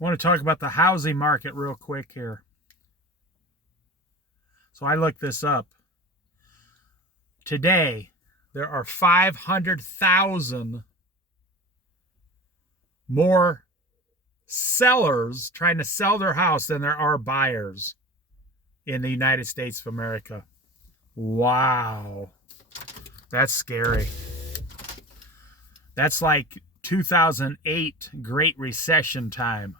I want to talk about the housing market real quick here. So I looked this up. Today, there are 500,000 more sellers trying to sell their house than there are buyers in the United States of America. Wow. That's scary. That's like 2008 Great Recession time.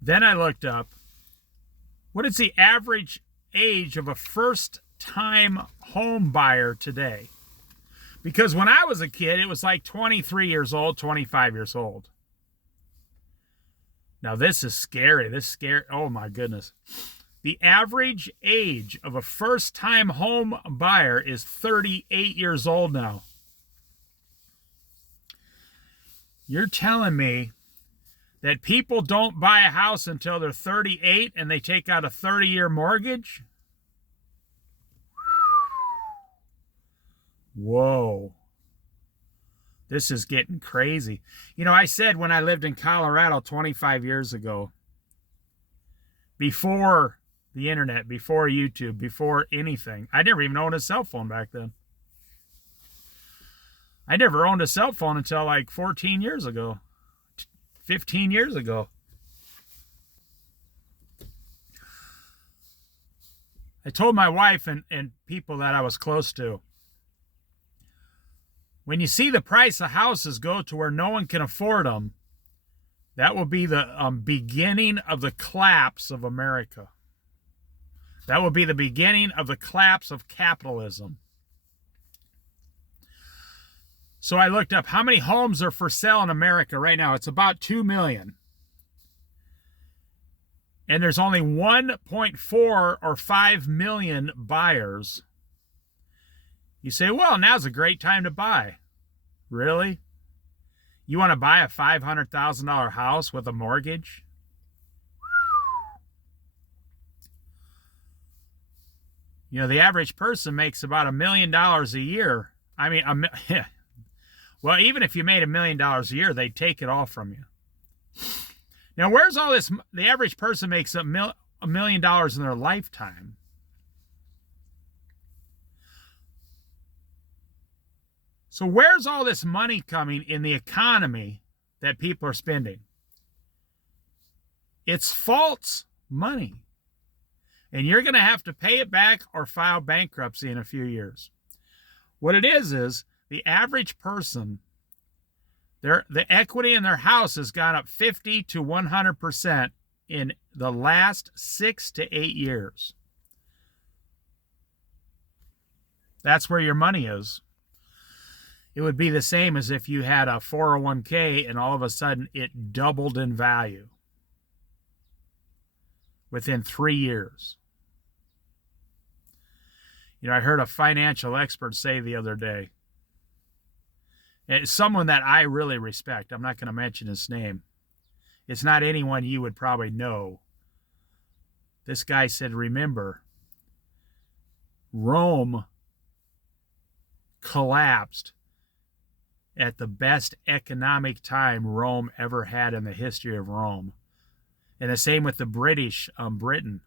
Then I looked up, what is the average age of a first-time home buyer today? Because when I was a kid, it was like 23 years old, 25 years old. Now this is scary. Oh my goodness. The average age of a first-time home buyer is 38 years old now. You're telling me that people don't buy a house until they're 38 and they take out a 30-year mortgage? Whoa. This is getting crazy. You know, I said when I lived in Colorado 25 years ago, before the internet, before YouTube, before anything, I never even owned a cell phone back then. I never owned a cell phone until like 14 years ago, 15 years ago. I told my wife and people that I was close to, when you see the price of houses go to where no one can afford them, that will be the beginning of the collapse of America. That will be the beginning of the collapse of capitalism. So I looked up how many homes are for sale in America right now. It's about 2 million. And there's only 1.4 or 5 million buyers. You say, well, now's a great time to buy. Really? You want to buy a $500,000 house with a mortgage? You know, the average person makes about $1 million a year. I mean, well, even if you made $1 million a year, they'd take it all from you. Now, where's all this? The average person makes $1 million in their lifetime. So where's all this money coming in the economy that people are spending? It's false money. And you're going to have to pay it back or file bankruptcy in a few years. What it is the average person, the equity in their house has gone up 50 to 100% in the last 6 to 8 years. That's where your money is. It would be the same as if you had a 401k and all of a sudden it doubled in value within 3 years. You know, I heard a financial expert say the other day, it's someone that I really respect. I'm not going to mention his name. It's not anyone you would probably know. This guy said, remember, Rome collapsed at the best economic time Rome ever had in the history of Rome. And the same with the British, Britain.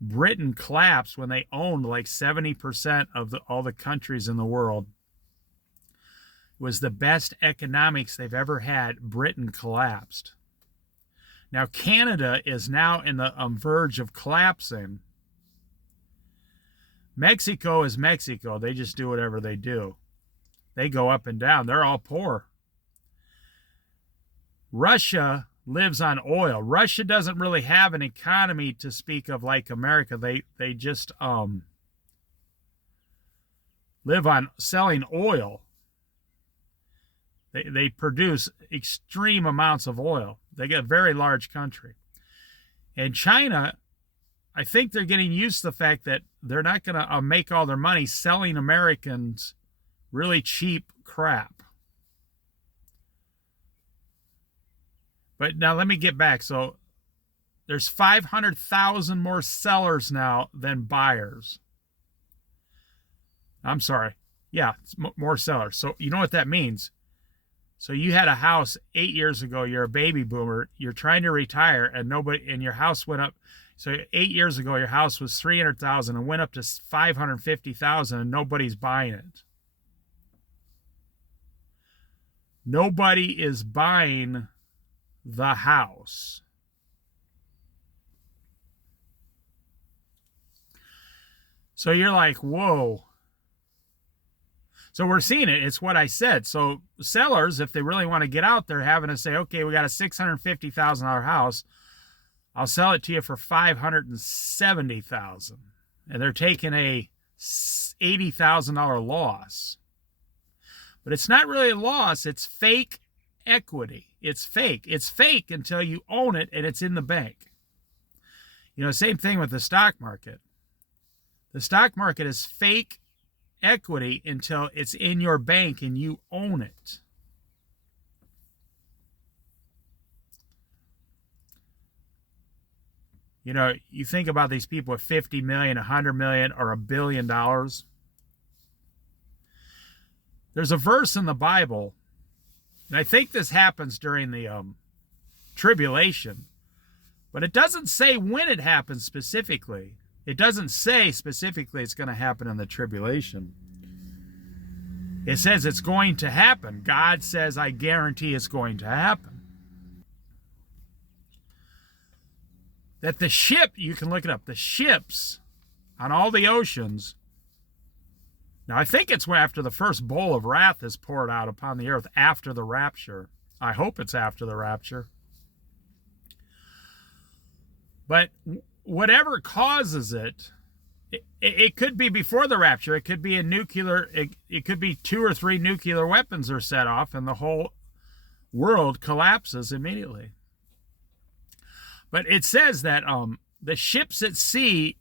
Britain collapsed when they owned like 70% of all the countries in the world. It was the best economics they've ever had. Britain collapsed. Now Canada is now in the verge of collapsing. Mexico is Mexico. They just do whatever they do. They go up and down. They're all poor. Russia lives on oil. Russia doesn't really have an economy to speak of like America. They just live on selling oil. They produce extreme amounts of oil. They get a very large country. And China, I think they're getting used to the fact that they're not going to make all their money selling Americans really cheap crap. But now let me get back. So there's 500,000 more sellers now than buyers. I'm sorry. Yeah, it's more sellers. So you know what that means? So you had a house 8 years ago, you're a baby boomer, you're trying to retire, and your house went up. So 8 years ago, your house was 300,000 and went up to 550,000, and nobody's buying it. Nobody is buying the house. So you're like, whoa. So we're seeing it. It's what I said. So sellers, if they really want to get out there, having to say, okay, we got a $650,000 house. I'll sell it to you for $570,000. And they're taking a $80,000 loss. But it's not really a loss. It's fake equity. It's fake. It's fake until you own it and it's in the bank. You know, same thing with the stock market. The stock market is fake equity until it's in your bank and you own it. You know, you think about these people with 50 million, 100 million, or $1 billion. There's a verse in the Bible, and I think this happens during the tribulation, but it doesn't say when it happens specifically. It doesn't say specifically it's going to happen in the tribulation. It says it's going to happen. God says, I guarantee it's going to happen. That the ship, you can look it up, the ships on all the oceans. Now, I think it's after the first bowl of wrath is poured out upon the earth after the rapture. I hope it's after the rapture. But whatever causes it, it could be before the rapture. It could be a nuclear, it could be 2 or 3 nuclear weapons are set off and the whole world collapses immediately. But it says that the ships at sea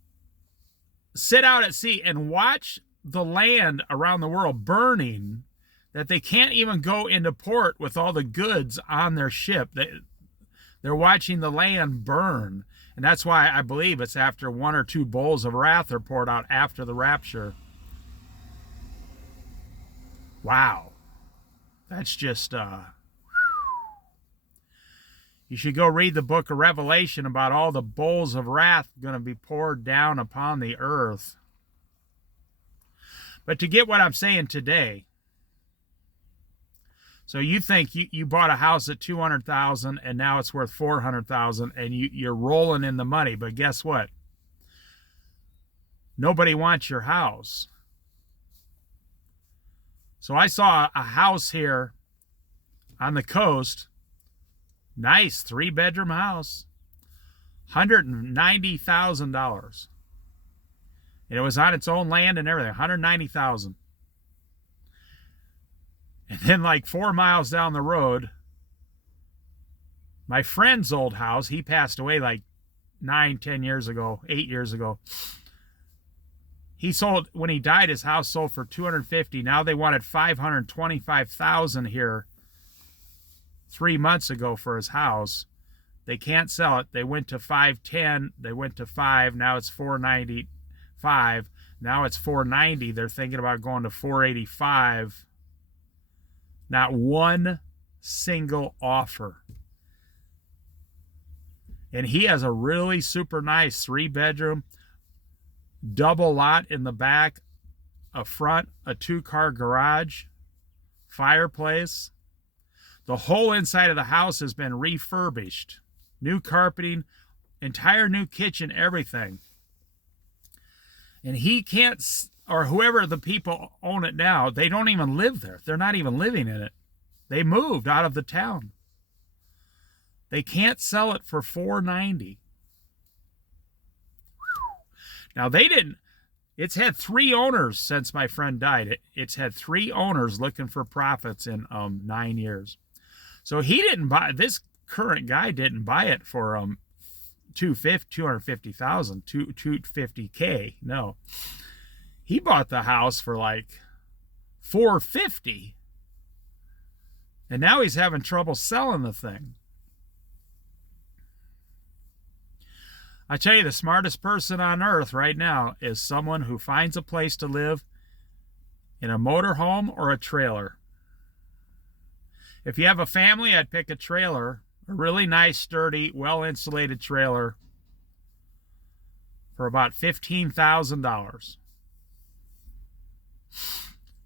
sit out at sea and watch the land around the world burning, that they can't even go into port with all the goods on their ship. They're watching the land burn. And that's why I believe it's after 1 or 2 bowls of wrath are poured out after the rapture. Wow. That's just... You should go read the book of Revelation about all the bowls of wrath going to be poured down upon the earth. But to get what I'm saying today, so you think you bought a house at $200,000 and now it's worth $400,000 and you're rolling in the money, but guess what? Nobody wants your house. So I saw a house here on the coast. Nice 3-bedroom house, $190,000, and it was on its own land and everything. $190,000, and then like 4 miles down the road, my friend's old house. He passed away like 9-10 years ago, 8 years ago. He sold, when he died, his house sold for $250,000. Now they wanted $525,000 here 3 months ago for his house. They can't sell it. They went to $510,000. They went to $5,000. Now it's $495,000. Now it's $490,000. They're thinking about going to $485,000. Not one single offer. And he has a really super nice 3-bedroom, double lot in the back, a front, a 2-car garage, fireplace. The whole inside of the house has been refurbished. New carpeting, entire new kitchen, everything. And he can't, or whoever the people own it now, they don't even live there. They're not even living in it. They moved out of the town. They can't sell it for $490,000. Now they didn't, it's had 3 owners since my friend died. It's had 3 owners looking for profits in 9 years. So he didn't buy, this current guy didn't buy it for $250,000, $250K. No. He bought the house for like $450,000. And now he's having trouble selling the thing. I tell you, the smartest person on earth right now is someone who finds a place to live in a motorhome or a trailer. If you have a family, I'd pick a trailer, a really nice, sturdy, well-insulated trailer for about $15,000.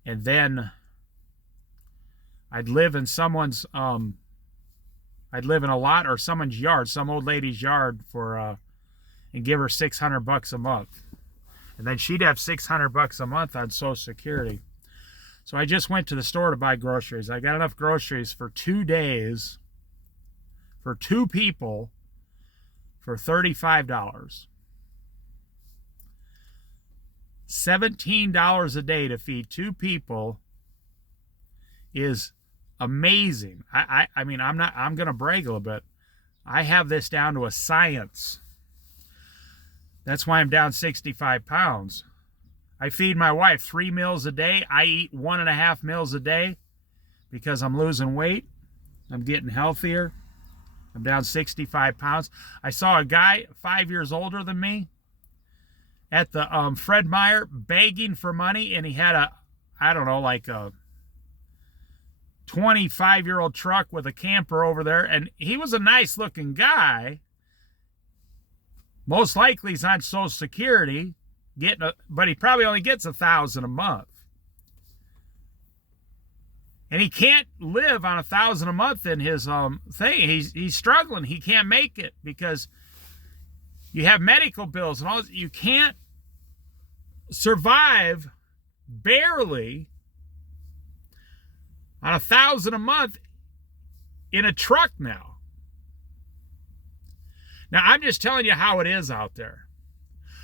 And then I'd live in someone's, I'd live in a lot or someone's yard, some old lady's yard for, and give her $600 a month. And then she'd have $600 a month on Social Security. So I just went to the store to buy groceries. I got enough groceries for 2 days for 2 people for $35. $17 a day to feed 2 people is amazing. I mean, I'm going to brag a little bit. I have this down to a science. That's why I'm down 65 pounds. I feed my wife 3 meals a day. I eat 1.5 meals a day because I'm losing weight. I'm getting healthier. I'm down 65 pounds. I saw a guy 5 years older than me at the Fred Meyer begging for money, and he had a, I don't know, like a 25-year-old truck with a camper over there, and he was a nice looking guy. Most likely he's on Social Security, but he probably only gets $1,000 a month. And he can't live on $1,000 a month in his thing. He's struggling. He can't make it because you have medical bills and all this. You can't survive barely on $1,000 a month in a truck now. Now, I'm just telling you how it is out there.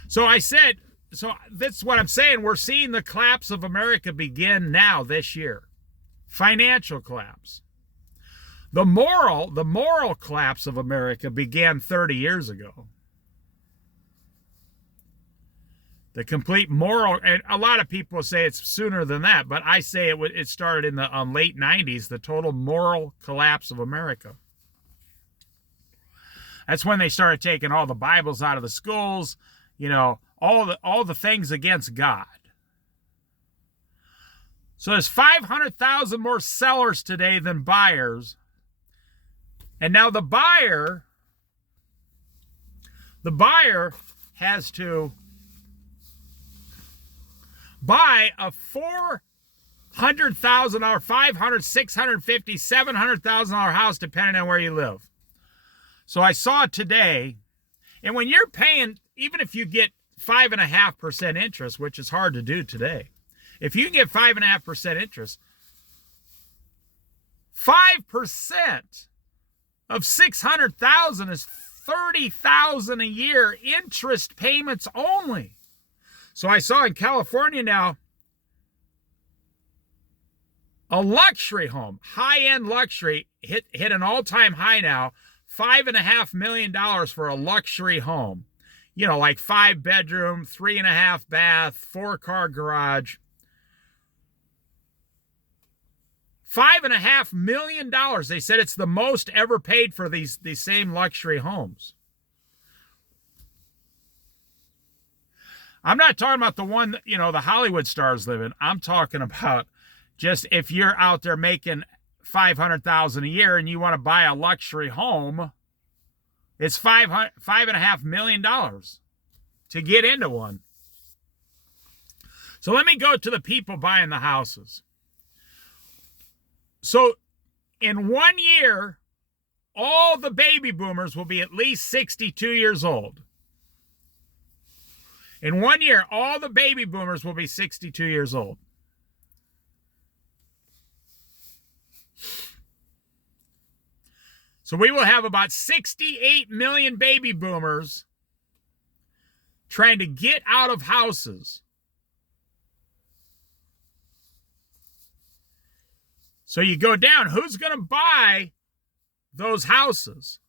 So that's what I'm saying. We're seeing the collapse of America begin now this year. Financial collapse. The moral collapse of America began 30 years ago. The complete moral, and a lot of people say it's sooner than that, but I say it started in the late 90s, the total moral collapse of America. That's when they started taking all the Bibles out of the schools, you know, all the things against God. So there's 500,000 more sellers today than buyers. And now the buyer has to buy a $400,000, $500,000, $650,000, $700,000 house depending on where you live. So I saw today, and when you're paying, even if you get 5.5% interest, which is hard to do today, if you can get 5.5% interest, 5% of 600,000 is 30,000 a year interest payments only. So I saw in California now, a luxury home, high-end luxury, hit an all-time high now, $5.5 million for a luxury home. You know, like 5-bedroom, 3.5 bath, 4-car garage. $5.5 million. They said it's the most ever paid for these same luxury homes. I'm not talking about the one, you know, the Hollywood stars live in. I'm talking about just if you're out there making $500,000 a year and you want to buy a luxury home, it's $5.5 million to get into one. So let me go to the people buying the houses. So in 1 year, all the baby boomers will be at least 62 years old. In 1 year, all the baby boomers will be 62 years old. So we will have about 68 million baby boomers trying to get out of houses. So you go down, who's going to buy those houses?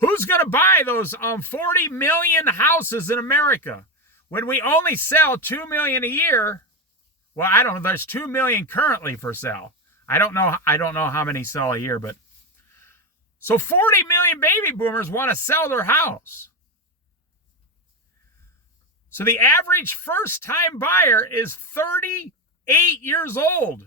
Who's going to buy those 40 million houses in America when we only sell 2 million a year? Well, I don't know. There's 2 million currently for sale. I don't know how many sell a year, but so 40 million baby boomers want to sell their house. So the average first-time buyer is 38 years old.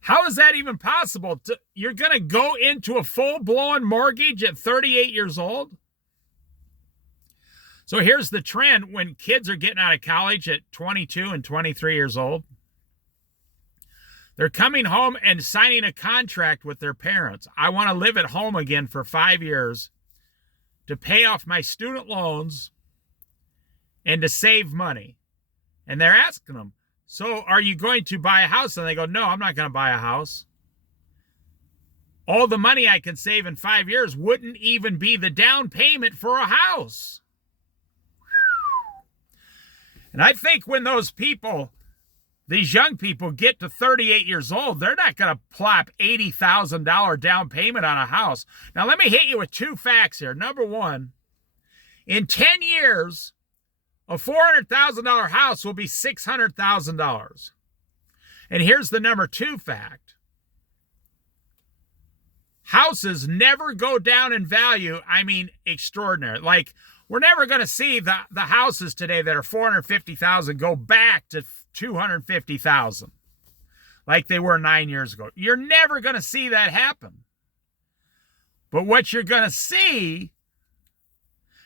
How is that even possible? You're going to go into a full-blown mortgage at 38 years old? So here's the trend when kids are getting out of college at 22 and 23 years old. They're coming home and signing a contract with their parents. I want to live at home again for 5 years to pay off my student loans and to save money. And they're asking them, so are you going to buy a house? And they go, no, I'm not going to buy a house. All the money I can save in 5 years wouldn't even be the down payment for a house. And I think when those people, these young people, get to 38 years old, they're not going to plop $80,000 down payment on a house. Now, let me hit you with two facts here. Number one, in 10 years, a $400,000 house will be $600,000. And here's the number two fact. Houses never go down in value. I mean, extraordinary. Like, we're never going to see the houses today that are $450,000 go back to $250,000 like they were 9 years ago. You're never going to see that happen. But what you're going to see,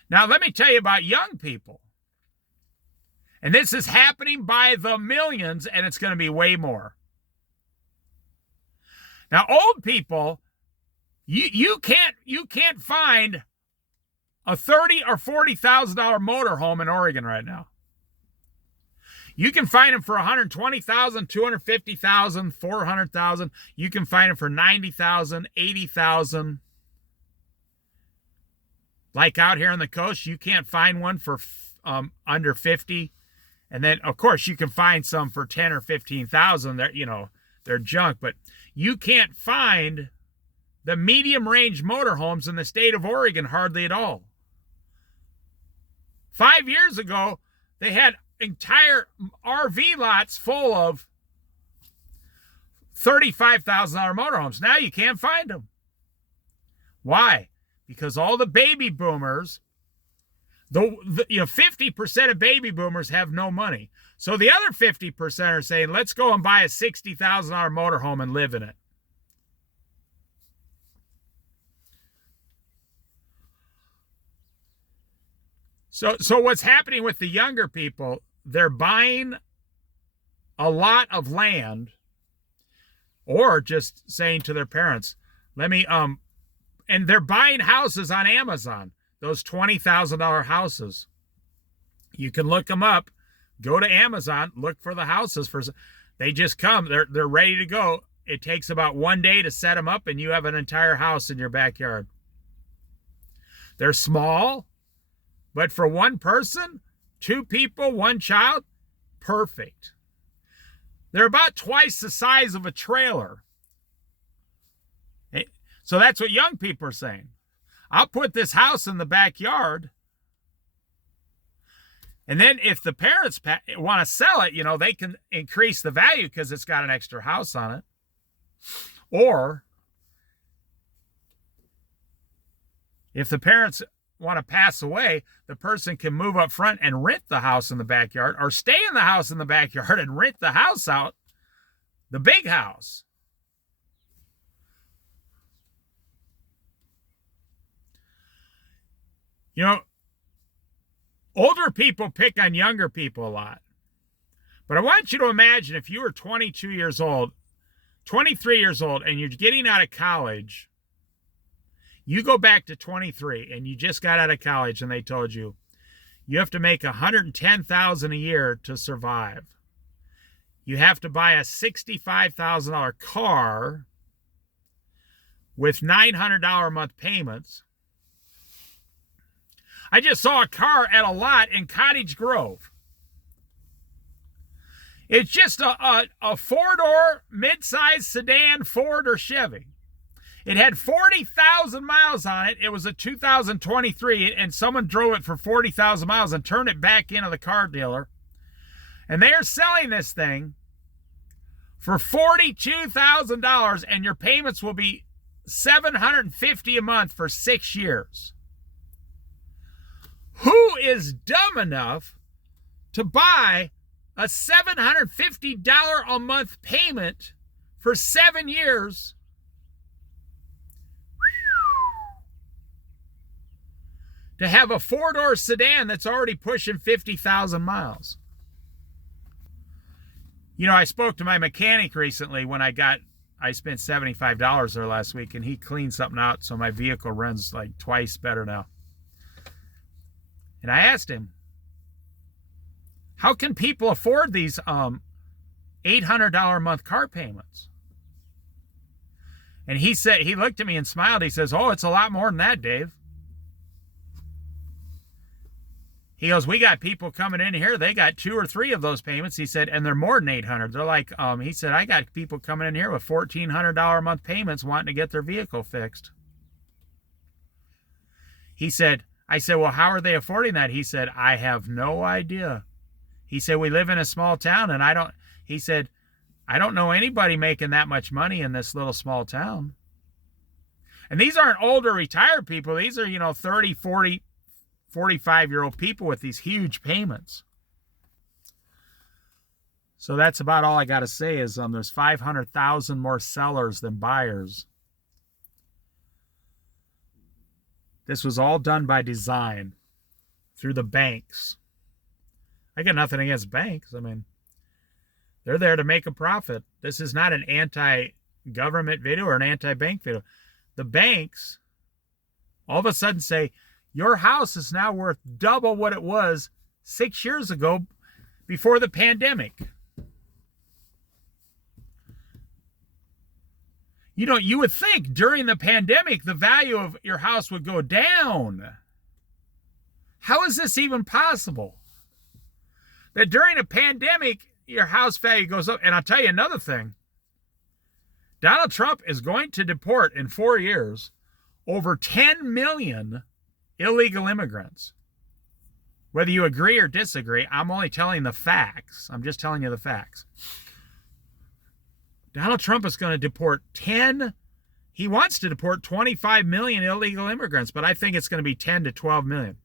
now let me tell you about young people. And this is happening by the millions, and it's going to be way more. Now, old people, you can't find a $30,000 or $40,000 motorhome in Oregon right now. You can find them for $120,000, $250,000, $400,000. You can find them for $90,000, $80,000. Like out here on the coast, you can't find one for under $50,000. And then, of course, you can find some for $10,000 or $15,000. They're junk. But you can't find the medium-range motorhomes in the state of Oregon hardly at all. 5 years ago, they had entire RV lots full of $35,000 motorhomes. Now you can't find them. Why? Because all the baby boomers, 50% of baby boomers have no money. So the other 50% are saying, let's go and buy a $60,000 motorhome and live in it. So what's happening with the younger people, they're buying a lot of land or just saying to their parents, and they're buying houses on Amazon, those $20,000 houses. You can look them up, go to Amazon, look for the houses. They just come, they're ready to go. It takes about 1 day to set them up and you have an entire house in your backyard. They're small. But for one person, 2 people, 1 child, perfect. They're about twice the size of a trailer. So that's what young people are saying. I'll put this house in the backyard. And then if the parents want to sell it, they can increase the value because it's got an extra house on it. Or if the parents want to pass away, the person can move up front and rent the house in the backyard, or stay in the house in the backyard and rent the house out, the big house. Older people pick on younger people a lot. But I want you to imagine if you were 22 years old, 23 years old, and you're getting out of college. You go back to 23 and you just got out of college and they told you have to make $110,000 a year to survive. You have to buy a $65,000 car with $900 a month payments. I just saw a car at a lot in Cottage Grove. It's just a 4-door mid-size sedan Ford or Chevy. It had 40,000 miles on it. It was a 2023, and someone drove it for 40,000 miles and turned it back into the car dealer. And they are selling this thing for $42,000, and your payments will be $750 a month for 6 years. Who is dumb enough to buy a $750 a month payment for 7 years. To have a 4-door sedan that's already pushing 50,000 miles. You know, I spoke to my mechanic recently when I spent $75 there last week, and he cleaned something out so my vehicle runs like twice better now. And I asked him, how can people afford these $800 a month car payments? And he said, he looked at me and smiled. He says, oh, it's a lot more than that, Dave. He goes, we got people coming in here. They got 2 or 3 of those payments. He said, and they're more than 800. They're like, he said, I got people coming in here with $1,400 a month payments wanting to get their vehicle fixed. He said, I said, well, how are they affording that? He said, I have no idea. He said, we live in a small town, and he said, I don't know anybody making that much money in this little small town. And these aren't older retired people. These are, 30, 40, 45-year-old people with these huge payments. So that's about all I got to say is there's 500,000 more sellers than buyers. This was all done by design through the banks. I got nothing against banks. I mean, they're there to make a profit. This is not an anti-government video or an anti-bank video. The banks all of a sudden say, your house is now worth double what it was 6 years ago before the pandemic. You would think during the pandemic, the value of your house would go down. How is this even possible? That during a pandemic, your house value goes up. And I'll tell you another thing. Donald Trump is going to deport in 4 years over 10 million illegal immigrants. Whether you agree or disagree, I'm only telling the facts. I'm just telling you the facts. Donald Trump is going to deport he wants to deport 25 million illegal immigrants, but I think it's going to be 10 to 12 million.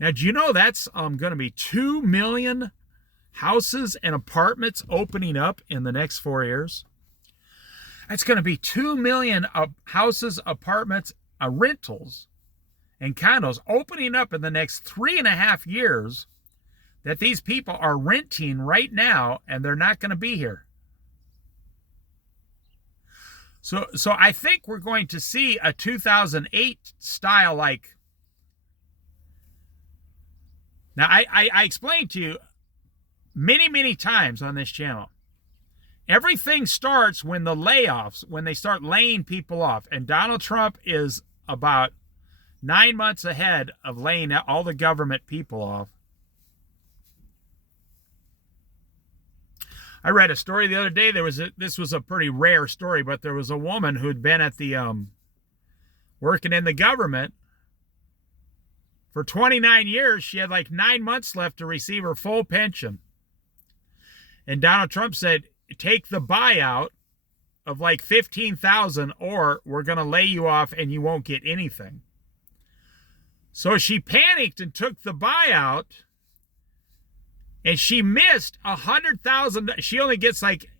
Now, do you know that's going to be 2 million houses and apartments opening up in the next 4 years? That's going to be 2 million houses, apartments, rentals and condos opening up in the next 3.5 years that these people are renting right now, and they're not going to be here. So I think we're going to see a 2008 style like. Now, I explained to you many times on this channel. Everything starts when the layoffs, when they start laying people off. And Donald Trump is about 9 months ahead of laying all the government people off. I read a story the other day. This was a pretty rare story, but there was a woman who'd been at the working in the government for 29 years. She had like 9 months left to receive her full pension. And Donald Trump said, take the buyout of like 15,000 or we're going to lay you off and you won't get anything. So she panicked and took the buyout, and she missed $100,000. She only gets like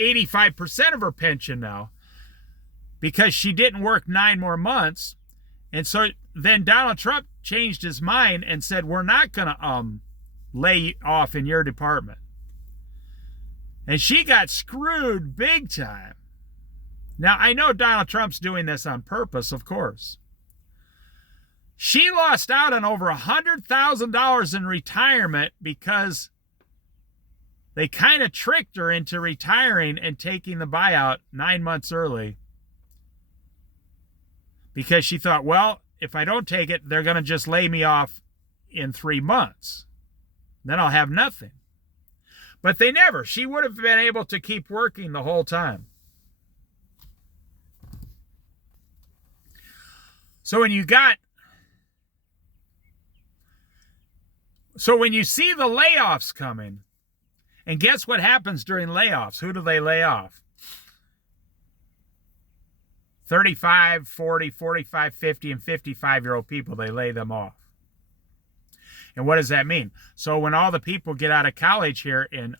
85% of her pension now because she didn't work 9 more months. And so then Donald Trump changed his mind and said, we're not going to lay you off in your department. And she got screwed big time. Now, I know Donald Trump's doing this on purpose, of course. She lost out on over $100,000 in retirement because they kind of tricked her into retiring and taking the buyout 9 months early. Because she thought, well, if I don't take it, they're going to just lay me off in 3 months. Then I'll have nothing. But they never. She would have been able to keep working the whole time. So when you see the layoffs coming, and guess what happens during layoffs? Who do they lay off? 35, 40, 45, 50, and 55-year-old people, they lay them off. And what does that mean? So when all the people get out of college here in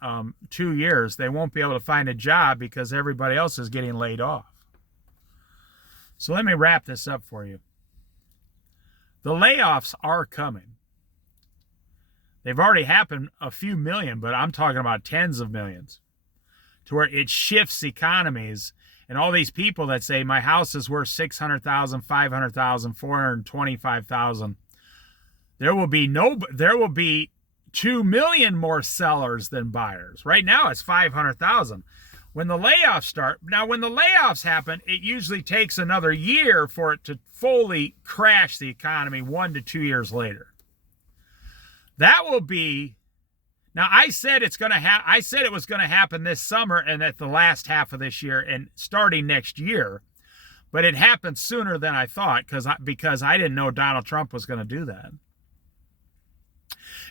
2 years, they won't be able to find a job because everybody else is getting laid off. So let me wrap this up for you. The layoffs are coming. They've already happened, a few million, but I'm talking about tens of millions, to where it shifts economies. And all these people that say my house is worth $600,000, $500,000, $425,000, there will be 2 million more sellers than buyers. Right now it's 500,000. When the layoffs start, now when the layoffs happen, it usually takes another year for it to fully crash the economy, 1 to 2 years later. That will be, now I said it was going to happen this summer and at the last half of this year and starting next year, but it happened sooner than I thought because I didn't know Donald Trump was going to do that.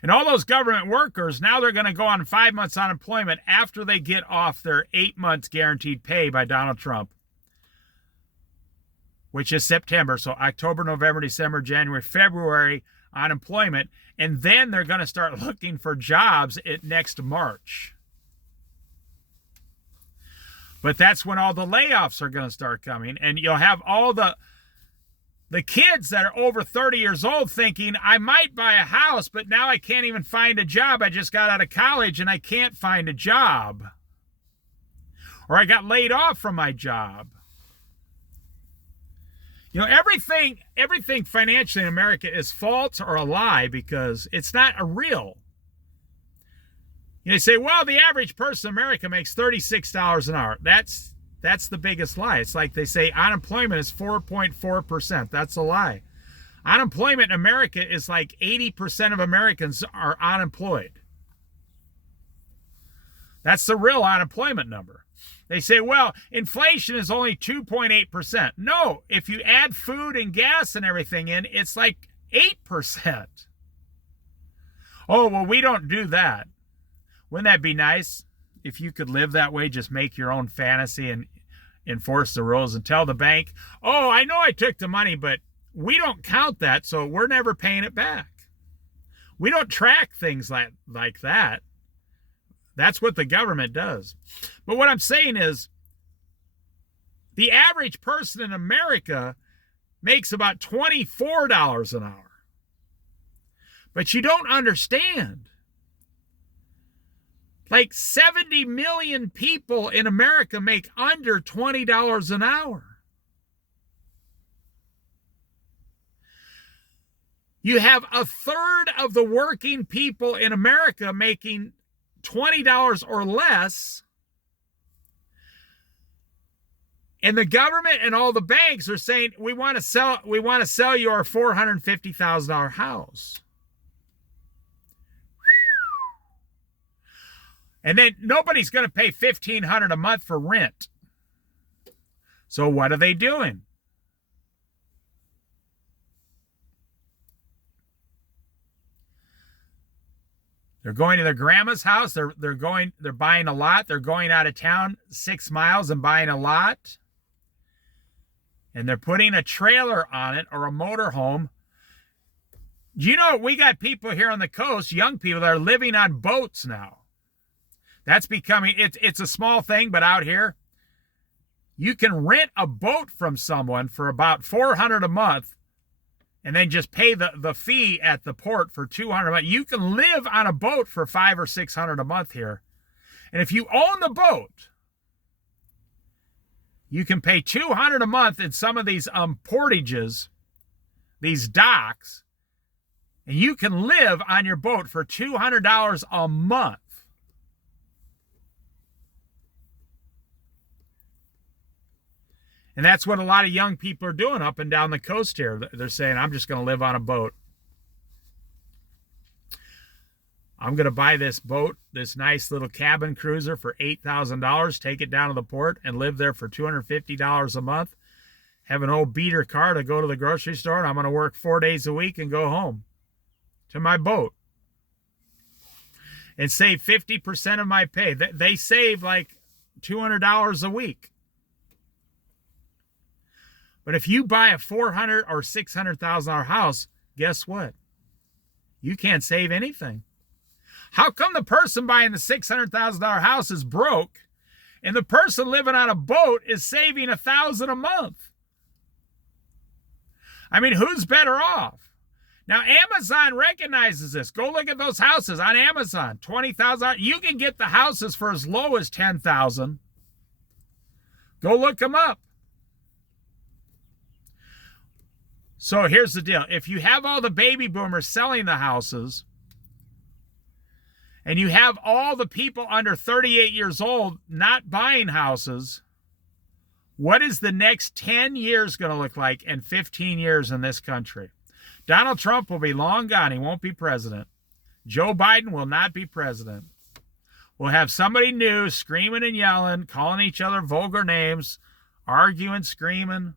And all those government workers, now they're going to go on 5 months unemployment after they get off their 8 months guaranteed pay by Donald Trump, which is September. So October, November, December, January, February unemployment. And then they're going to start looking for jobs next March. But that's when all the layoffs are going to start coming. And you'll have all the kids that are over 30 years old thinking, I might buy a house, but now I can't even find a job. I just got out of college and I can't find a job. Or I got laid off from my job. You know, everything financially in America is false or a lie because it's not a real. You say, well, the average person in America makes $36 an hour. That's the biggest lie. It's like they say unemployment is 4.4%. That's a lie. Unemployment in America is like 80% of Americans are unemployed. That's the real unemployment number. They say, well, inflation is only 2.8%. No, if you add food and gas and everything in, it's like 8%. Oh, well, we don't do that. Wouldn't that be nice if you could live that way, just make your own fantasy and enforce the rules and tell the bank, oh, I know I took the money, but we don't count that, so we're never paying it back. We don't track things like that. That's what the government does. But what I'm saying is the average person in America makes about $24 an hour. But you don't understand. Like 70 million people in America make under $20 an hour. You have a third of the working people in America making $20 or less, and the government and all the banks are saying we want to sell you our $450,000 house. And then nobody's going to pay $1,500 a month for rent. So what are they doing? They're going to their grandma's house. They're buying a lot. They're going out of town 6 miles and buying a lot. And they're putting a trailer on it or a motorhome. You know, we got people here on the coast, young people that are living on boats now. That's becoming, it's a small thing, but out here, you can rent a boat from someone for about $400 a month and then just pay the fee at the port for $200 a month. You can live on a boat for $500 or $600 a month here. And if you own the boat, you can pay $200 a month in some of these portages, these docks, and you can live on your boat for $200 a month. And that's what a lot of young people are doing up and down the coast here. They're saying, I'm just going to live on a boat. I'm going to buy this boat, this nice little cabin cruiser for $8,000, take it down to the port and live there for $250 a month, have an old beater car to go to the grocery store, and I'm going to work 4 days a week and go home to my boat and save 50% of my pay. They save like $200 a week. But if you buy a $400,000 or $600,000 house, guess what? You can't save anything. How come the person buying the $600,000 house is broke and the person living on a boat is saving $1,000 a month? I mean, who's better off? Now, Amazon recognizes this. Go look at those houses on Amazon, $20,000. You can get the houses for as low as $10,000. Go look them up. So here's the deal. If you have all the baby boomers selling the houses, and you have all the people under 38 years old not buying houses, what is the next 10 years going to look like and 15 years in this country? Donald Trump will be long gone. He won't be president. Joe Biden will not be president. We'll have somebody new screaming and yelling, calling each other vulgar names, arguing, screaming.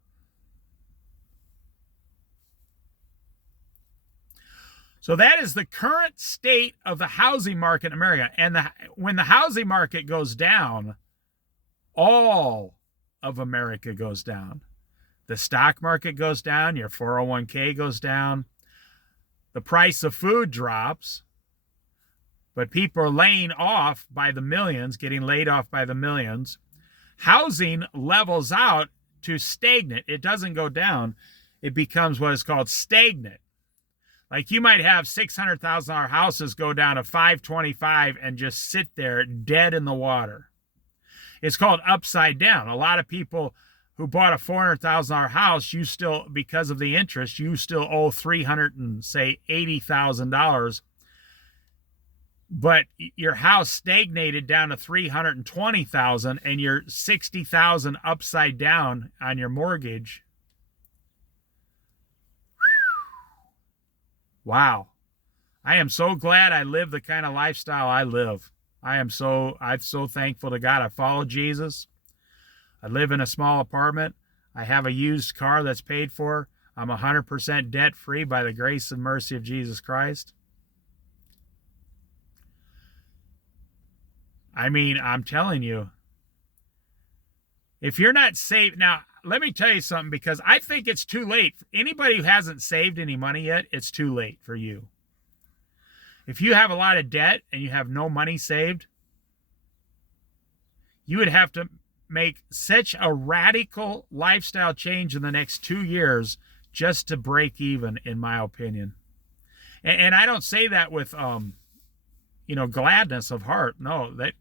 So that is the current state of the housing market in America. And when the housing market goes down, all of America goes down. The stock market goes down, your 401k goes down, the price of food drops, but people are laying off by the millions, getting laid off by the millions. Housing levels out to stagnant. It doesn't go down. It becomes what is called stagnant. Like you might have $600,000 houses go down to 525 and just sit there dead in the water. It's called upside down. A lot of people who bought a $400,000 house, you still, because of the interest, you still owe $380,000. But your house stagnated down to $320,000 and you're $60,000 upside down on your mortgage. Wow. I am so glad I live the kind of lifestyle I live. I'm so thankful to God. I follow Jesus. I live in a small apartment. I have a used car that's paid for. I'm 100% debt-free by the grace and mercy of Jesus Christ. I mean, I'm telling you, if you're not saved, now, let me tell you something, because I think it's too late. Anybody who hasn't saved any money yet, it's too late for you. If you have a lot of debt and you have no money saved, you would have to make such a radical lifestyle change in the next 2 years just to break even, in my opinion. And I don't say that with, gladness of heart. No, that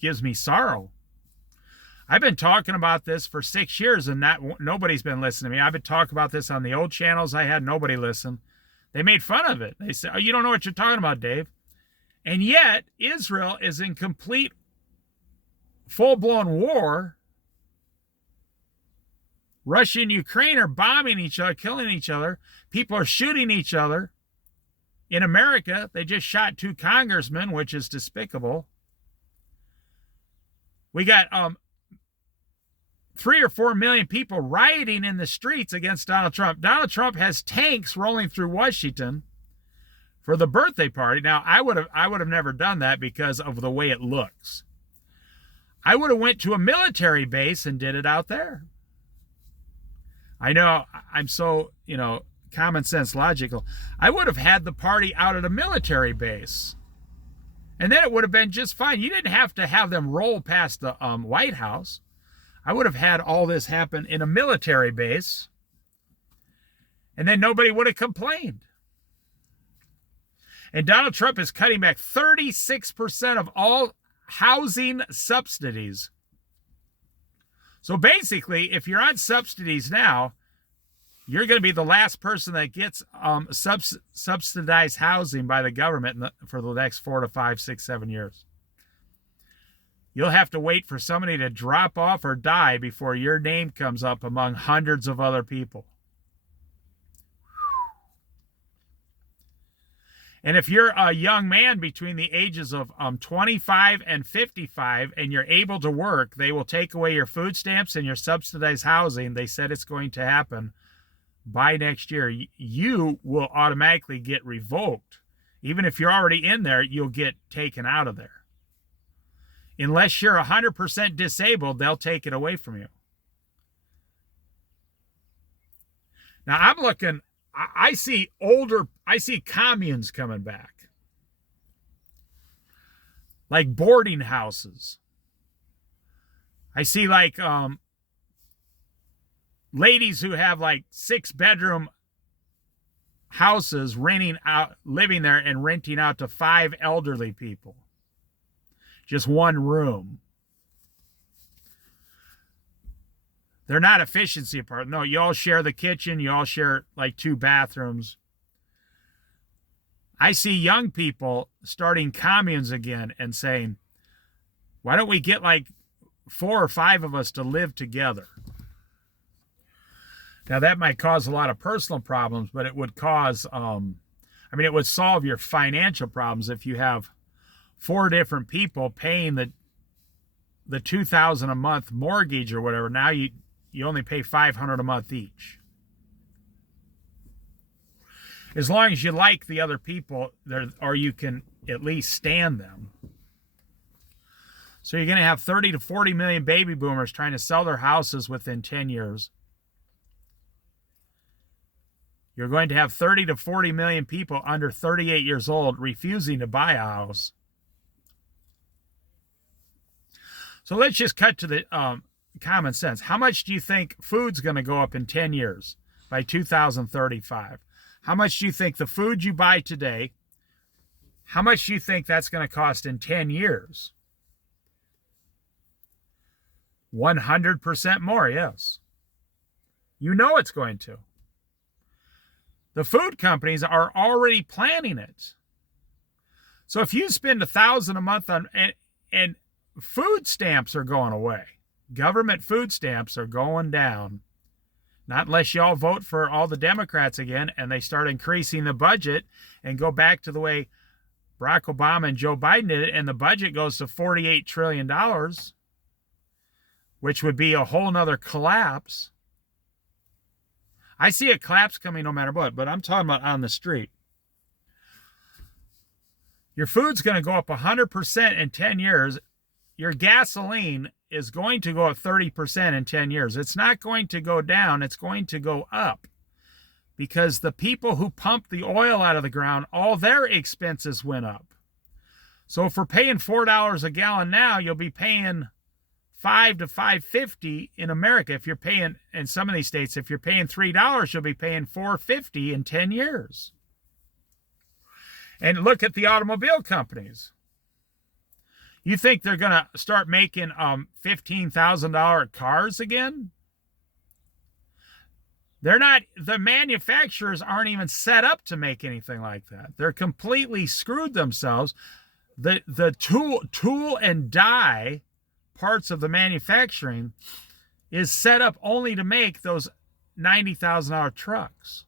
gives me sorrow. I've been talking about this for 6 years and nobody's been listening to me. I've been talking about this on the old channels I had. Nobody listened. They made fun of it. They said, "Oh, you don't know what you're talking about, Dave." And yet, Israel is in complete full-blown war. Russia and Ukraine are bombing each other, killing each other. People are shooting each other. In America, they just shot 2 congressmen, which is despicable. We got 3 or 4 million people rioting in the streets against Donald Trump. Donald Trump has tanks rolling through Washington for the birthday party. Now, I would have never done that because of the way it looks. I would have went to a military base and did it out there. I know I'm so, common sense logical. I would have had the party out at a military base. And then it would have been just fine. You didn't have to have them roll past the White House. I would have had all this happen in a military base. And then nobody would have complained. And Donald Trump is cutting back 36% of all housing subsidies. So basically, if you're on subsidies now, you're going to be the last person that gets subsidized housing by the government for the next 4 to 5, 6, 7 years. You'll have to wait for somebody to drop off or die before your name comes up among hundreds of other people. And if you're a young man between the ages of 25 and 55 and you're able to work, they will take away your food stamps and your subsidized housing. They said it's going to happen by next year. You will automatically get revoked. Even if you're already in there, you'll get taken out of there. Unless you're 100% disabled, they'll take it away from you. Now, I see communes coming back, like boarding houses. I see like ladies who have like 6-bedroom houses renting out, living there and renting out to 5 elderly people. Just one room. They're not efficiency apartments. No, you all share the kitchen. You all share like 2 bathrooms. I see young people starting communes again and saying, why don't we get like 4 or 5 of us to live together? Now, that might cause a lot of personal problems, but it would cause, it would solve your financial problems if you have 4 different people paying the $2,000 a month mortgage or whatever. Now you only pay $500 a month each. As long as you like the other people, or you can at least stand them. So you're going to have 30 to 40 million baby boomers trying to sell their houses within 10 years. You're going to have 30 to 40 million people under 38 years old refusing to buy a house. So let's just cut to the common sense. How much do you think food's going to go up in 10 years by 2035? How much do you think the food you buy today, how much do you think that's going to cost in 10 years? 100% more, yes. You know it's going to. The food companies are already planning it. So if you spend $1,000 a month on, and food stamps are going away. Government food stamps are going down. Not unless y'all vote for all the Democrats again and they start increasing the budget and go back to the way Barack Obama and Joe Biden did it, and the budget goes to $48 trillion, which would be a whole nother collapse. I see a collapse coming no matter what, but I'm talking about on the street. Your food's going to go up 100% in 10 years. Your gasoline is going to go up 30% in 10 years. It's not going to go down. It's going to go up. Because the people who pump the oil out of the ground, all their expenses went up. So if we're paying $4 a gallon now, you'll be paying $5 to $5.50 in America. If you're paying, in some of these states, if you're paying $3, you'll be paying $4.50 in 10 years. And look at the automobile companies. You think they're going to start making $15,000 cars again? They're not, the manufacturers aren't even set up to make anything like that. They're completely screwed themselves. The tool and die parts of the manufacturing is set up only to make those $90,000 trucks.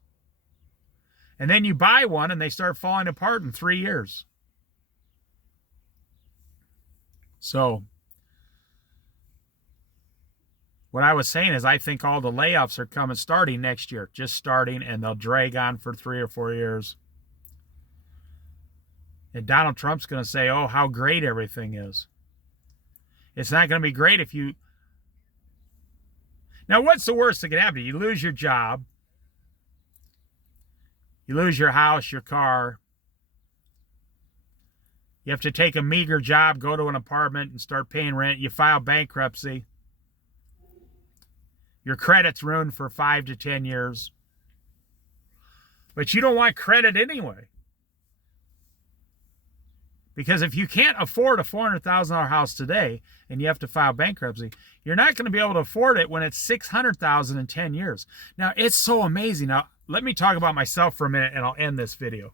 And then you buy one and they start falling apart in 3 years. So what I was saying is I think all the layoffs are starting next year, just starting, and they'll drag on for 3 or 4 years. And Donald Trump's going to say, oh, how great everything is. It's not going to be great if you... Now, what's the worst that can happen? You lose your job. You lose your house, your car. You have to take a meager job, go to an apartment, and start paying rent. You file bankruptcy. Your credit's ruined for 5 to 10 years. But you don't want credit anyway. Because if you can't afford a $400,000 house today and you have to file bankruptcy, you're not going to be able to afford it when it's $600,000 in 10 years. Now, it's so amazing. Now, let me talk about myself for a minute and I'll end this video.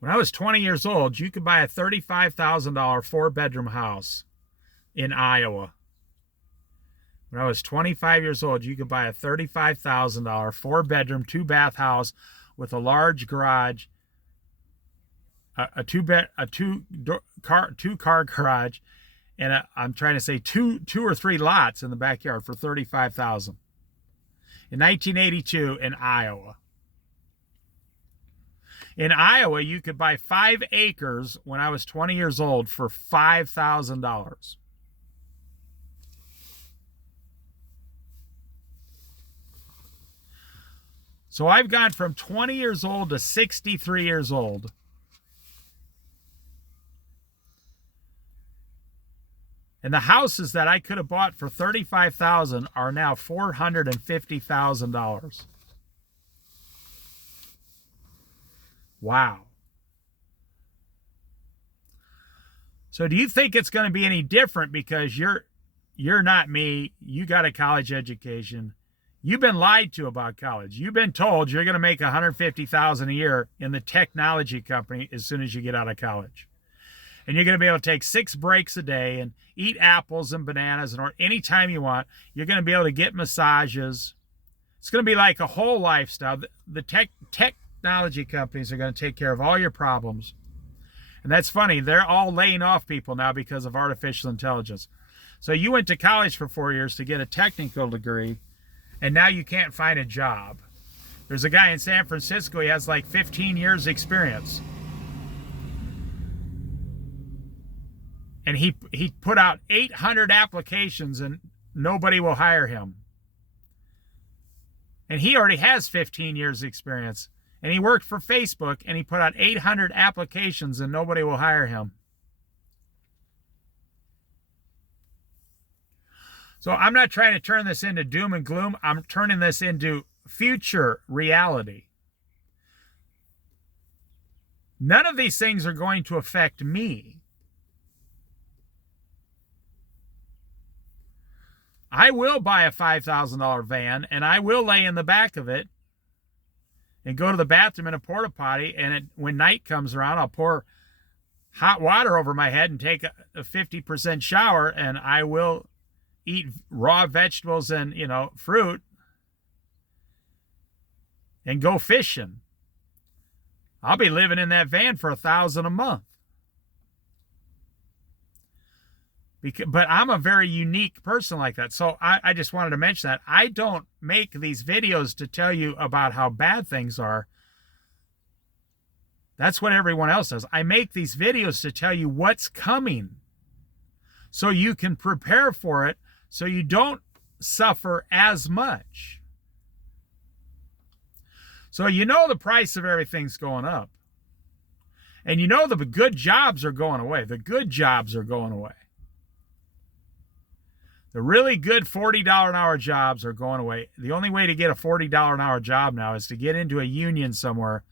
When I was 20 years old, you could buy a $35,000 4-bedroom house in Iowa. When I was 25 years old, you could buy a $35,000 4-bedroom, 2-bath house with a large garage, a two-car garage, and I'm trying to say two or three lots in the backyard for $35,000 in 1982 in Iowa. In Iowa, you could buy 5 acres when I was 20 years old for $5,000. So I've gone from 20 years old to 63 years old. And the houses that I could have bought for $35,000 are now $450,000. Wow. So do you think it's going to be any different because you're not me, you got a college education, you've been lied to about college. You've been told you're going to make $150,000 a year in the technology company as soon as you get out of college. And you're going to be able to take 6 breaks a day and eat apples and bananas and or anytime you want. You're going to be able to get massages. It's going to be like a whole lifestyle. The technology companies are going to take care of all your problems. And that's funny. They're all laying off people now because of artificial intelligence. So you went to college for 4 years to get a technical degree, and now you can't find a job. There's a guy in San Francisco, he has like 15 years experience. And he put out 800 applications and nobody will hire him. And he already has 15 years experience. And he worked for Facebook and he put out 800 applications and nobody will hire him. So I'm not trying to turn this into doom and gloom. I'm turning this into future reality. None of these things are going to affect me. I will buy a $5,000 van and I will lay in the back of it and go to the bathroom in a porta potty. And when night comes around, I'll pour hot water over my head and take a 50% shower, and I will eat raw vegetables and, fruit and go fishing. I'll be living in that van for $1,000 a month. But I'm a very unique person like that. So I just wanted to mention that. I don't make these videos to tell you about how bad things are. That's what everyone else does. I make these videos to tell you what's coming so you can prepare for it so you don't suffer as much. So the price of everything's going up. And the good jobs are going away. The good jobs are going away. The really good $40 an hour jobs are going away. The only way to get a $40 an hour job now is to get into a union somewhere,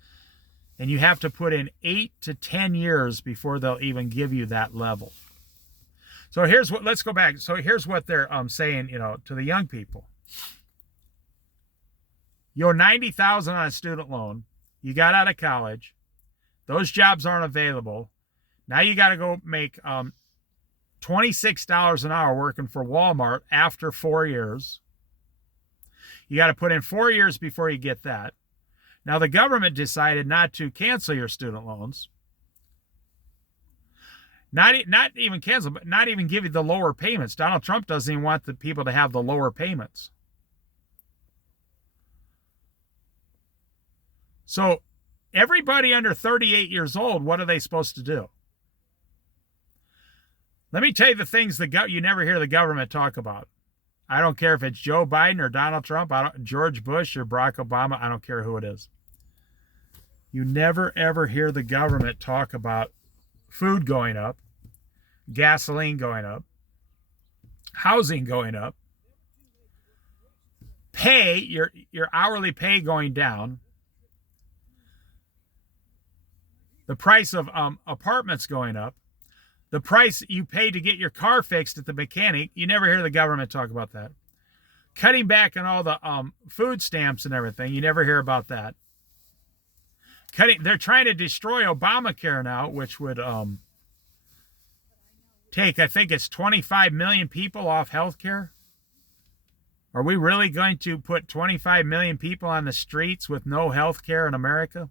and you have to put in 8 to 10 years before they'll even give you that level. So let's go back. So here's what they're saying, to the young people. You owe $90,000 on a student loan. You got out of college. Those jobs aren't available. Now you got to go make $26 an hour working for Walmart after 4 years. You got to put in 4 years before you get that. Now the government decided not to cancel your student loans. Not even cancel, but not even give you the lower payments. Donald Trump doesn't even want the people to have the lower payments. So everybody under 38 years old, what are they supposed to do? Let me tell you the things you never hear the government talk about. I don't care if it's Joe Biden or Donald Trump, George Bush or Barack Obama. I don't care who it is. You never, ever hear the government talk about food going up, gasoline going up, housing going up, pay, your hourly pay going down, the price of apartments going up, the price you pay to get your car fixed at the mechanic. You never hear the government talk about that. Cutting back on all the food stamps and everything. You never hear about that. They're trying to destroy Obamacare now, which would take, I think it's 25 million people off health care. Are we really going to put 25 million people on the streets with no health care in America?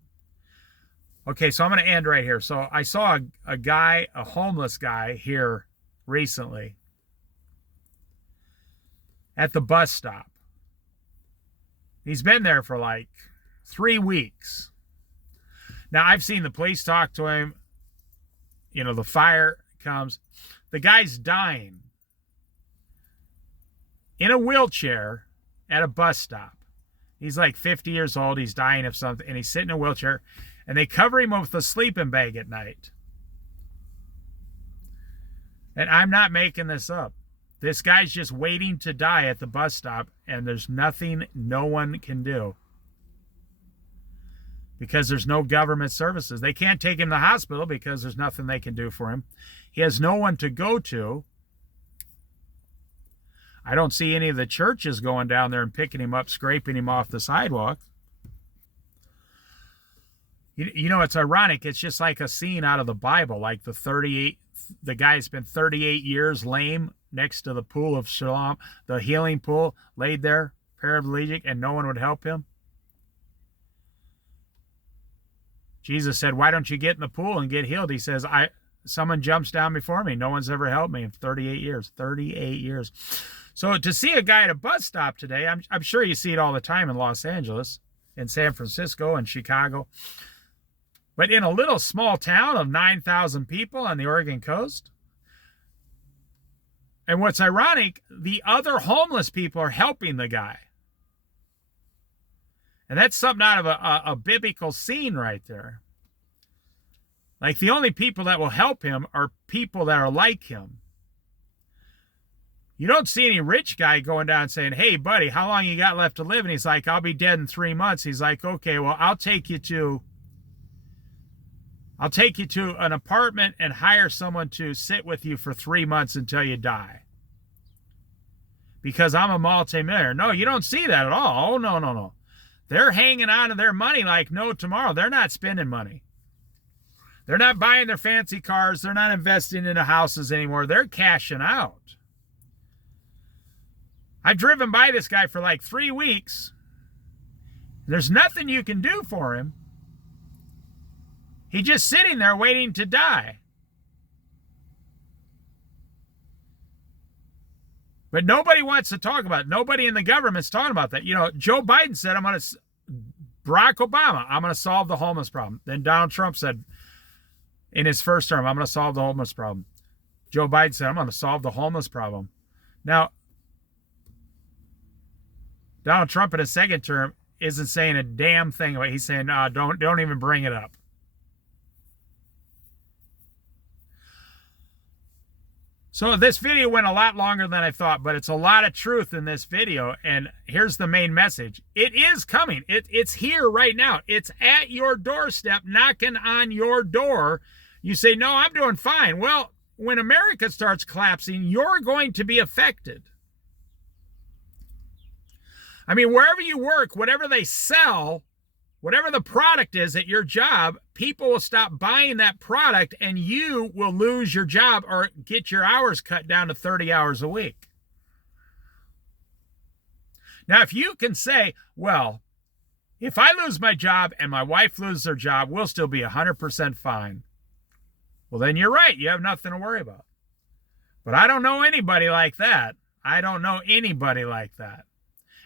Okay, so I'm going to end right here. So I saw a homeless guy here recently at the bus stop. He's been there for like 3 weeks. Now, I've seen the police talk to him. The fire comes. The guy's dying in a wheelchair at a bus stop. He's like 50 years old. He's dying of something, and he's sitting in a wheelchair, and they cover him with a sleeping bag at night. And I'm not making this up. This guy's just waiting to die at the bus stop, and there's nothing no one can do. Because there's no government services. They can't take him to the hospital because there's nothing they can do for him. He has no one to go to. I don't see any of the churches going down there and picking him up, scraping him off the sidewalk. You know, it's ironic. It's just like a scene out of the Bible, like the guy's been 38 years lame next to the pool of Siloam, the healing pool, laid there, paraplegic, and no one would help him. Jesus said, why don't you get in the pool and get healed? He says, someone jumps down before me. No one's ever helped me in 38 years. 38 years. So to see a guy at a bus stop today, I'm sure you see it all the time in Los Angeles, in San Francisco, and Chicago. But in a little small town of 9,000 people on the Oregon coast. And what's ironic, the other homeless people are helping the guy. And that's something out of a biblical scene right there. Like the only people that will help him are people that are like him. You don't see any rich guy going down and saying, hey, buddy, how long you got left to live? And he's like, I'll be dead in 3 months. He's like, okay, well, I'll take you to an apartment and hire someone to sit with you for 3 months until you die. Because I'm a multimillionaire. No, you don't see that at all. Oh, no, no, no. They're hanging on to their money like no tomorrow. They're not spending money. They're not buying their fancy cars. They're not investing into houses anymore. They're cashing out. I've driven by this guy for like 3 weeks. There's nothing you can do for him. He's just sitting there waiting to die. But nobody wants to talk about it. Nobody in the government's talking about that. You know, Joe Biden said, Barack Obama, I'm going to solve the homeless problem. Then Donald Trump said in his first term, I'm going to solve the homeless problem. Joe Biden said, I'm going to solve the homeless problem. Now, Donald Trump in his second term isn't saying a damn thing about it. He's saying, don't even bring it up. So this video went a lot longer than I thought, but it's a lot of truth in this video. And here's the main message. It is coming. It's here right now. It's at your doorstep, knocking on your door. You say, no, I'm doing fine. Well, when America starts collapsing, you're going to be affected. I mean, wherever you work, whatever they sell, whatever the product is at your job, people will stop buying that product and you will lose your job or get your hours cut down to 30 hours a week. Now, if you can say, well, if I lose my job and my wife loses her job, we'll still be 100% fine. Well, then you're right. You have nothing to worry about. But I don't know anybody like that. I don't know anybody like that.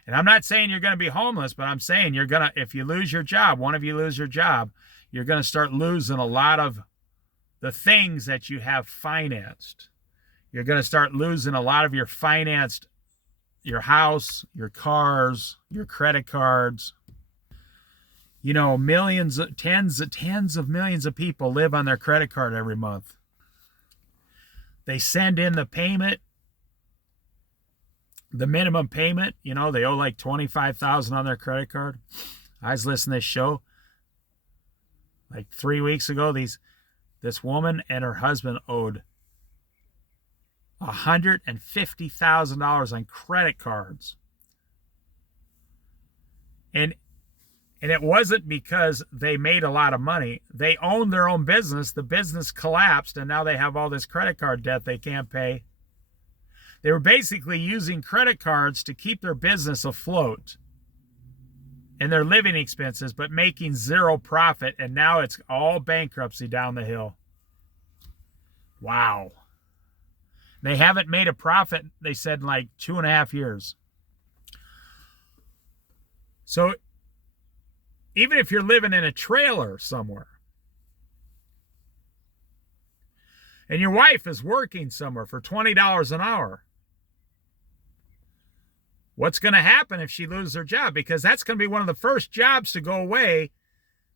And I'm not saying you're going to be homeless, but I'm saying you're going to, if you lose your job, one of you lose your job, you're going to start losing a lot of the things that you have financed. You're going to start losing a lot of your financed, your house, your cars, your credit cards. You know, millions, tens of millions of people live on their credit card every month. They send in the payment. The minimum payment, you know, they owe like $25,000 on their credit card. I was listening to this show like 3 weeks ago. This woman and her husband owed $150,000 on credit cards. And it wasn't because they made a lot of money. They owned their own business. The business collapsed, and now they have all this credit card debt they can't pay. They were basically using credit cards to keep their business afloat and their living expenses, but making zero profit. And now it's all bankruptcy down the hill. Wow. They haven't made a profit, they said, in like 2.5 years. So even if you're living in a trailer somewhere and your wife is working somewhere for $20 an hour, What's going to happen if she loses her job? Because that's going to be one of the first jobs to go away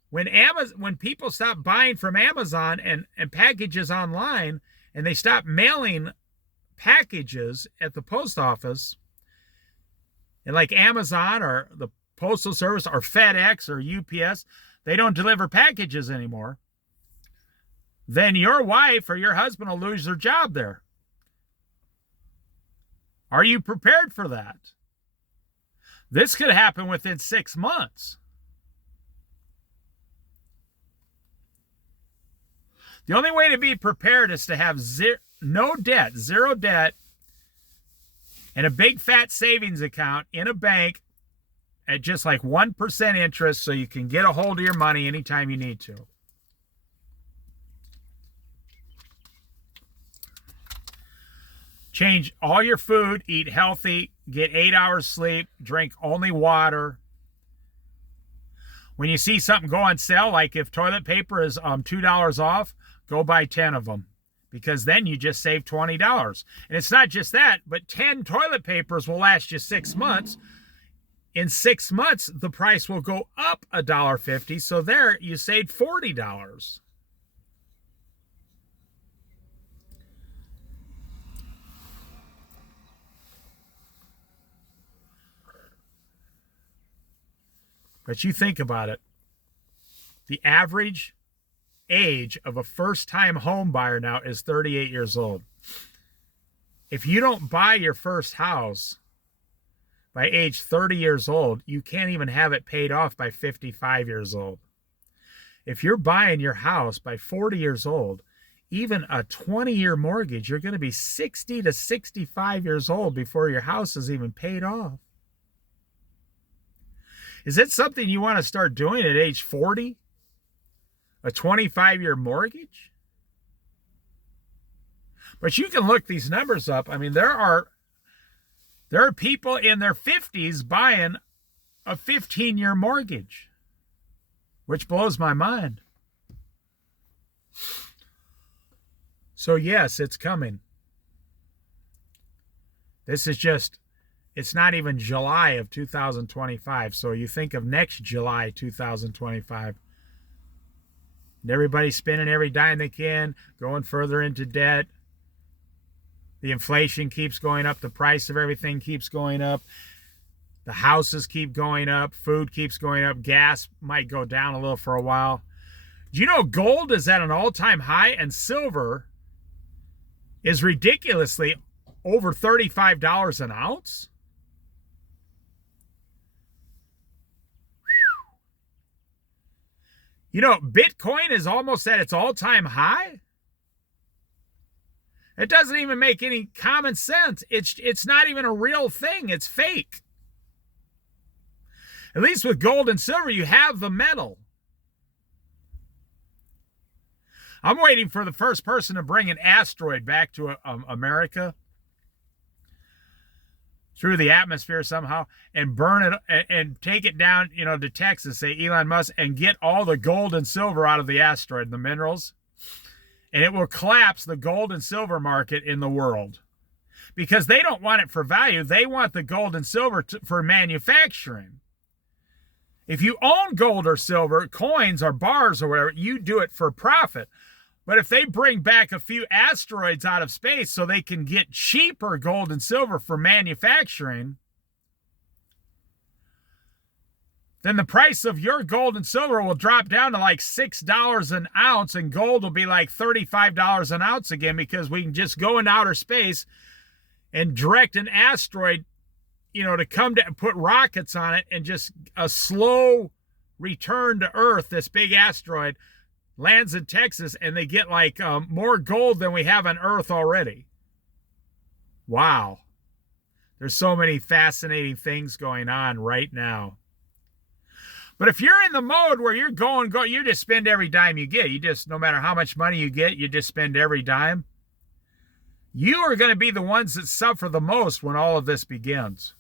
when people stop buying from Amazon and packages online, and they stop mailing packages at the post office, and like Amazon or the Postal Service or FedEx or UPS, they don't deliver packages anymore, then your wife or your husband will lose their job there. Are you prepared for that? This could happen within 6 months. The only way to be prepared is to have zero debt, and a big fat savings account in a bank at just like 1% interest, so you can get a hold of your money anytime you need to. Change all your food, eat healthy, get 8 hours sleep, drink only water. When you see something go on sale, like if toilet paper is $2 off, go buy 10 of them, because then you just save $20. And it's not just that, but 10 toilet papers will last you 6 months. In 6 months, the price will go up $1.50, so there you saved $40. But you think about it. The average age of a first-time home buyer now is 38 years old. If you don't buy your first house by age 30 years old, you can't even have it paid off by 55 years old. If you're buying your house by 40 years old, even a 20-year mortgage, you're going to be 60 to 65 years old before your house is even paid off. Is it something you want to start doing at age 40? A 25-year mortgage? But you can look these numbers up. I mean, there are people in their 50s buying a 15-year mortgage, which blows my mind. So yes, it's coming. This is just, it's not even July of 2025. So you think of next July 2025. And everybody's spending every dime they can, going further into debt. The inflation keeps going up. The price of everything keeps going up. The houses keep going up. Food keeps going up. Gas might go down a little for a while. Do you know gold is at an all-time high, and silver is ridiculously over $35 an ounce? You know, Bitcoin is almost at its all-time high. It doesn't even make any common sense. It's not even a real thing. It's fake. At least with gold and silver, you have the metal. I'm waiting for the first person to bring an asteroid back to America through the atmosphere somehow and burn it and take it down, to Texas, say Elon Musk, and get all the gold and silver out of the asteroid, the minerals. And it will collapse the gold and silver market in the world, because they don't want it for value. They want the gold and silver for manufacturing. If you own gold or silver, coins or bars or whatever, you do it for profit. But if they bring back a few asteroids out of space so they can get cheaper gold and silver for manufacturing, then the price of your gold and silver will drop down to like $6 an ounce, and gold will be like $35 an ounce again, because we can just go into outer space and direct an asteroid, to come to put rockets on it, and just a slow return to Earth. This big asteroid lands in Texas, and they get like more gold than we have on Earth already. Wow. There's so many fascinating things going on right now. But if you're in the mode where you're you just spend every dime you get. You just, no matter how much money you get, you just spend every dime. You are going to be the ones that suffer the most when all of this begins.